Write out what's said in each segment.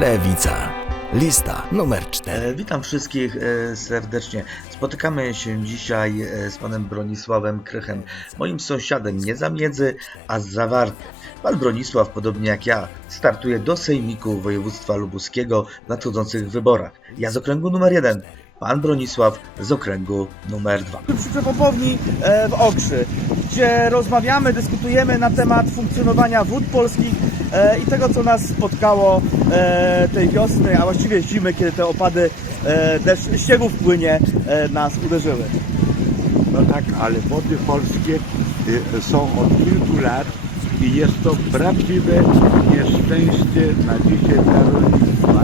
Lewica. Lista numer 4. E, Witam wszystkich e, serdecznie. Spotykamy się dzisiaj e, z panem Bronisławem Krychem, moim sąsiadem nie za miedzy, a z zawarty. Pan Bronisław, podobnie jak ja, startuje do Sejmiku Województwa Lubuskiego w nadchodzących wyborach. Ja z okręgu numer 1, pan Bronisław z okręgu numer 2. przy przepopowni e, w Okrzy, gdzie rozmawiamy, dyskutujemy na temat funkcjonowania wód polskich e, i tego, co nas spotkało e, tej wiosny, a właściwie zimy, kiedy te opady deszcz, ściegów płynie nas uderzyły. No tak, ale wody polskie y, są od kilku lat i jest to prawdziwe nieszczęście na dzisiaj dla rolnictwa.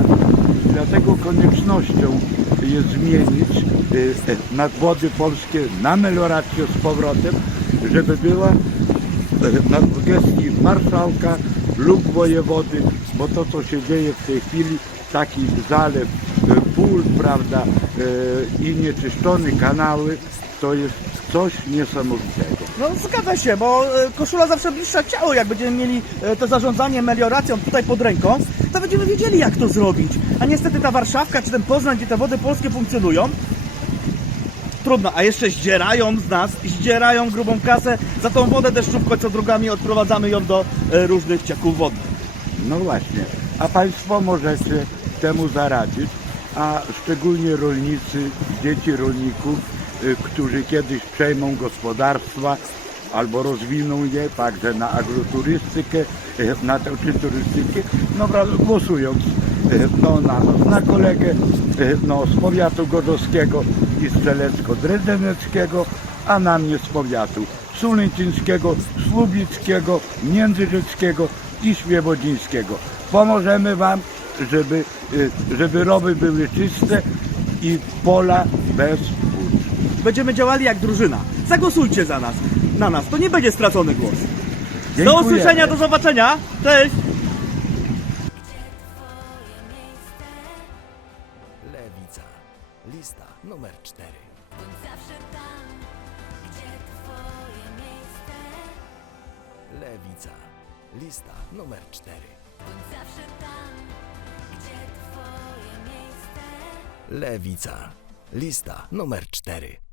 Koniecznością jest zmienić y, nadwody polskie na meliorację z powrotem, żeby była y, na gestii marszałka lub wojewody, bo to co się dzieje w tej chwili, taki zalew y, pól, prawda, i nieczyszczone kanały, to jest coś niesamowitego. No zgadza się, bo koszula zawsze bliższa ciału, jak będziemy mieli to zarządzanie melioracją tutaj pod ręką, to będziemy wiedzieli jak to zrobić. A niestety ta Warszawka czy ten Poznań, gdzie te wody polskie funkcjonują, trudno, a jeszcze zdzierają z nas, zdzierają grubą kasę za tą wodę deszczówkę, co drogami odprowadzamy ją do e, różnych cieków wodnych. No właśnie, a Państwo możecie temu zaradzić, a szczególnie rolnicy, dzieci rolników, y, którzy kiedyś przejmą gospodarstwa albo rozwiną je także na agroturystykę, y, na tę czy turystykę, no głosując y, no, na, na kolegę y, no, z powiatu gorzowskiego i strzelecko-drezeneckiego, a na mnie z powiatu sulęcińskiego, słubickiego, międzyrzeckiego i świebodzińskiego. Pomożemy Wam, żeby, żeby rowy były czyste i pola bez. Będziemy działali jak drużyna. Zagłosujcie za nas, na nas, to nie będzie stracony głos. Do usłyszenia, do zobaczenia, cześć! Lewica. Lista numer 4. Bądź zawsze tam, gdzie twoje miejsce. Lewica. Lista numer 4. Bądź zawsze tam, gdzie twoje miejsce. Lewica. Lista numer 4.